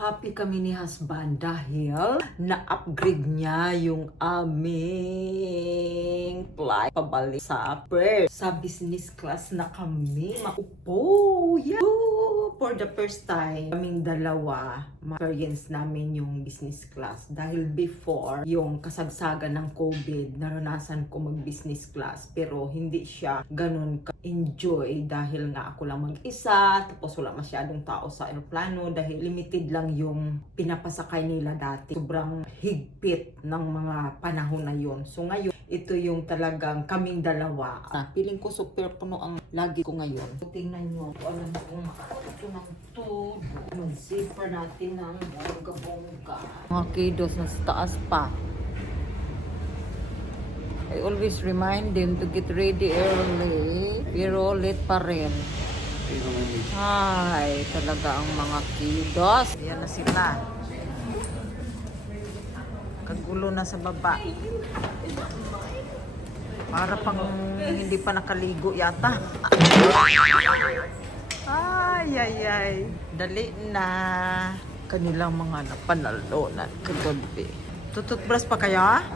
happy kami ni husband dahil na-upgrade niya yung aming flight pabalik sa Perth. Sa business class na kami makupo. Yeah! For the first time, kaming dalawa, ma-experience namin yung business class. Dahil before, yung kasagsagan ng COVID, naranasan ko mag-business class. Pero hindi siya ganun ka-enjoy dahil nga ako lang mag-isa, tapos wala masyadong tao sa aeroplano dahil limited lang yung pinapasakay nila dati. Sobrang higpit ng mga panahon na yon. So ngayon, ito yung talagang kaming dalawa. Ah, feeling ko super puno ang lagi ko ngayon. Tingnan nyo, alam kong ito ng todo. Mag-zipper natin ng bongga-bongga. Mga kiddos na sa taas pa. I always remind them to get ready early, pero late pa rin. Ay, talaga ang mga kiddos. Yan na sila. Kagulo na sa baba. Para pang hindi pa nakaligo yata. Ay, ay, ay. Dali na. Kanilang mga napanalunan kagabi. Tututbras pa kaya?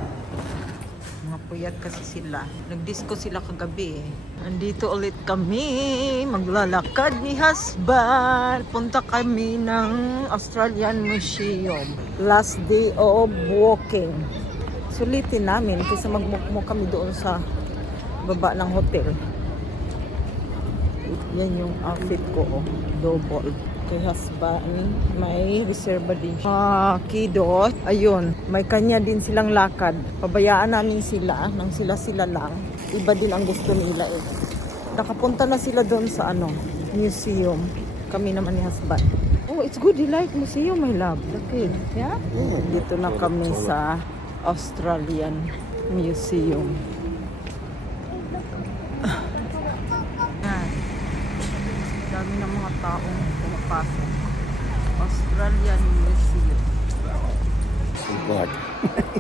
Mga puyat kasi sila. Nagdisco sila kagabi eh. Andito ulit kami. Maglalakad ni husband. Punta kami ng Australian Museum. Last day of walking. Sulitin namin kasi magmukmo kami doon sa baba ng hotel. Yan yung outfit ko, oh. double. Kay husband, may reserva din siya. Ah, kiddos, ayun, may kanya din silang lakad. Pabayaan namin sila, nang sila-sila lang. Iba din ang gusto nila eh. Nakapunta na sila doon sa ano, museum. Kami naman ni husband. Oh, it's good. You like museum, my love. Look it. Yeah? Dito na kami sa Australian Museum. Yan. Dami ng mga taong pumapasok. Australian Museum. Like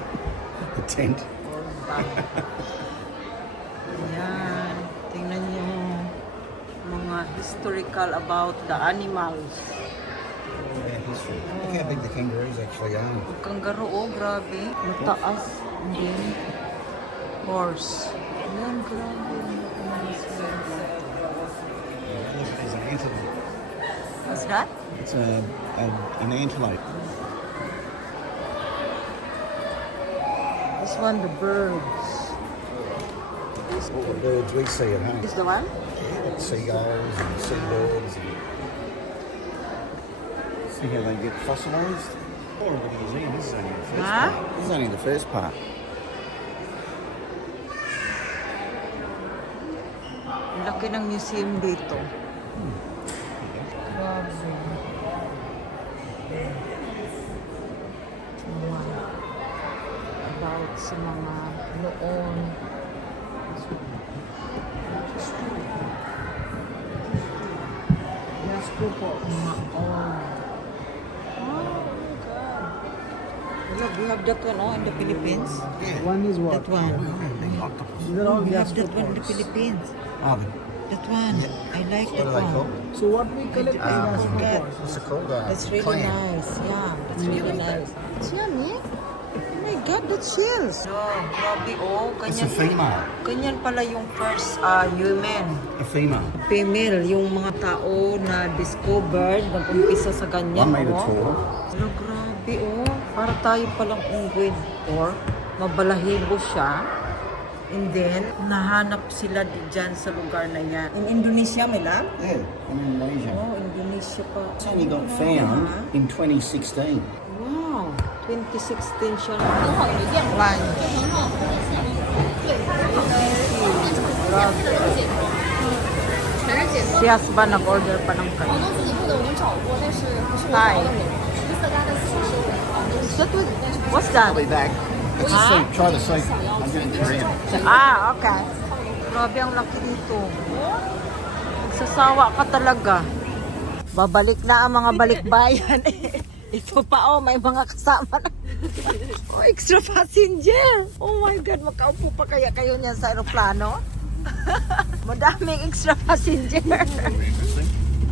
a tent. All back. Yan. Tingnan niyo mga historical about the animals. Yeah, history. Look how big the kangaroos actually are. Ang kangaroo, oh, grabe. Mataas. Then, horse. Yan, grabe. Look, there's an antelope. What's that? It's a, a an antelope. This one, the birds. All the birds we see at home. This is the one? Like seagulls and seabirds. And see how they get fossilised? Or the museum. This is only the first Huh? part. This is only the first part. Laki ng museum dito. Grabe. Mga about sa mga noon. Yes po po. Mga oh. Oh my God. We have that one oh, in the Philippines. One is what? That one. These are all We have that one in the. Philippines. Oh, the, That one. I like that one. So what we collect is Ah, gastropods. What's it called? Uh, That's really clam. nice. Yeah, that's really nice. It's yummy. Oh my God, that's shells. No, grabe oh. It's a Kanyan, female. kanyan pala yung first uh, human. A female. Female, yung mga tao na discovered, nag-umpisa sa ganyan. One metre oh. tall. Pero grabe oh. Para tayo palang ungwid or mabalahibo siya. And then, nahanap sila dyan sa lugar na yan. In Indonesia, may lab? Yeah, in Indonesia. Oh, Indonesia pa. It's only got found in 2016. Wow, 2016 siya. Si husband nag-order pa ng kanin. What, what's that? I'll be back. It's a soup. Try the soup. I'm getting Korean. Ah, okay. Grabe ang laki dito. Magsasawa ka talaga. Babalik na ang mga balikbayan. Ito pa oh, may mga kasama na. oh, extra passenger. Oh my God, makaupo pa kaya kayo niyan sa aeroplano? Madaming extra passenger.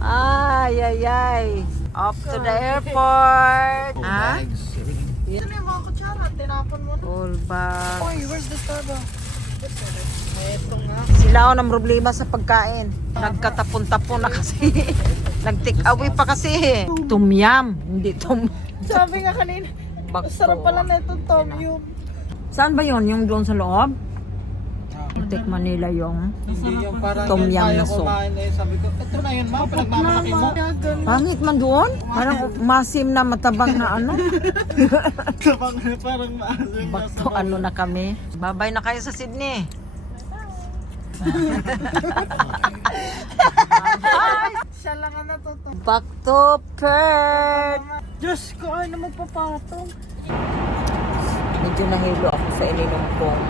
ay, ay, ay. Off to the airport. Ha? Ito na yung mga kutsara. Tinapon mo na. Full bag. Oy, where's the Starbucks? Ito nga. Sila ako ng problema sa pagkain. Nagkatapon-tapon na kasi. Nag-take away pa kasi. Tumyam. Hindi tum... Sabi nga kanina, Bakto. sarap pala na itong Tom Yum. Saan ba yon Yung doon sa loob? Take Manila yung Hindi yung parang Tom yun yum tayo na soup. kumain eh. Sabi ko, ito na yun ma, pinagmamalaki mo. Pangit man doon. Parang masim na matabang na ano. parang, parang maasim na Bakto ano na kami. Babay na kayo sa Sydney. Siya lang ang natuto. Back to Perth. Diyos ko, ay na magpapatong. Medyo nahilo ako sa ininom kong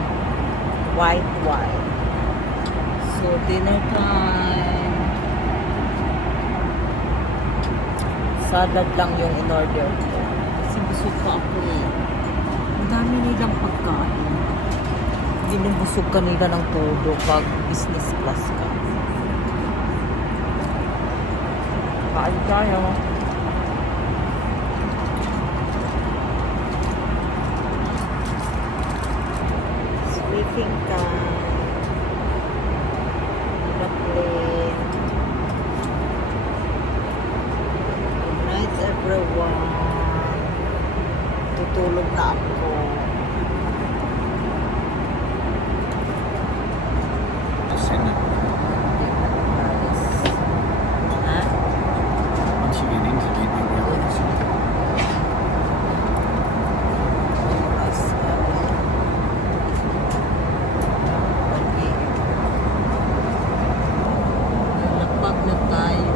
white wine. So, dinner time. Salad lang yung in-order ko. Kasi busog pa ako eh. Ang dami nilang pagkain. Binubusog ka nila ng todo pag business class ka. Kain tayo. Sleeping time. The plane. Good night everyone. Tutulog na ako. Ha? Once you get into it, you realize Oras. Okay. Nagpag na tayo.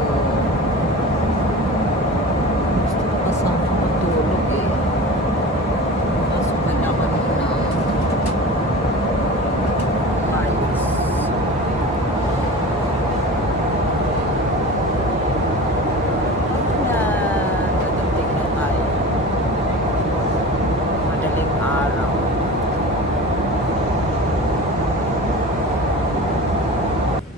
Gusto ko kasama matulog eh. Kaso kailangan ko na ayos. Na, dadating na tayo. Madaling araw.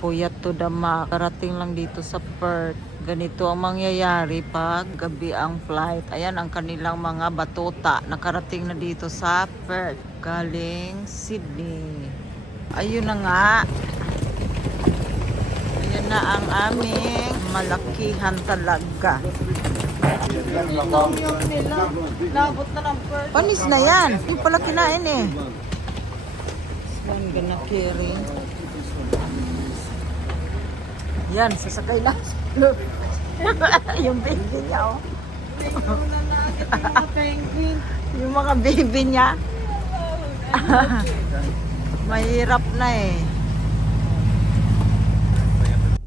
Puyat to dama. Karating lang dito sa Perth. Ganito ang mangyayari pag gabi ang flight. Ayan ang kanilang mga batuta. Nakarating na dito sa Perth. Galing Sydney. Ayun na nga. Ayan na ang aming malakihan talaga. Labot na ng bird. Panis na yan. Hindi pala kinain eh. So, I'm gonna carry. Yan, sasakay na. yung baby niya, oh. Yung mga baby niya. Mahirap na eh.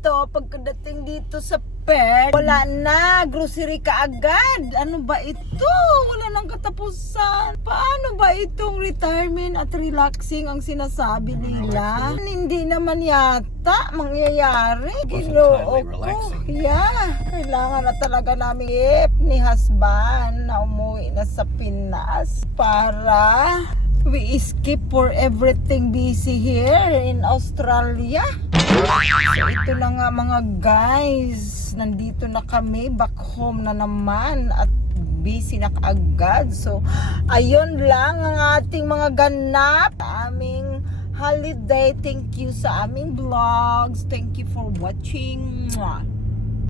Ito, pagkadating dito sa Perth, wala na, grocery ka agad. Ano ba ito? Wala nang katapusan. Paano ba itong retirement at relaxing ang sinasabi nila? Hindi naman yata mangyayari. Ginoo ko. Yeah, kailangan na talaga namin ip ni husband na umuwi na sa Pinas para we escape for everything busy here in Australia. So ito na nga mga guys, nandito na kami, back home na naman at busy na kaagad. So ayun lang ang ating mga ganap, aming holiday. Thank you sa aming vlogs. Thank you for watching. Mwah.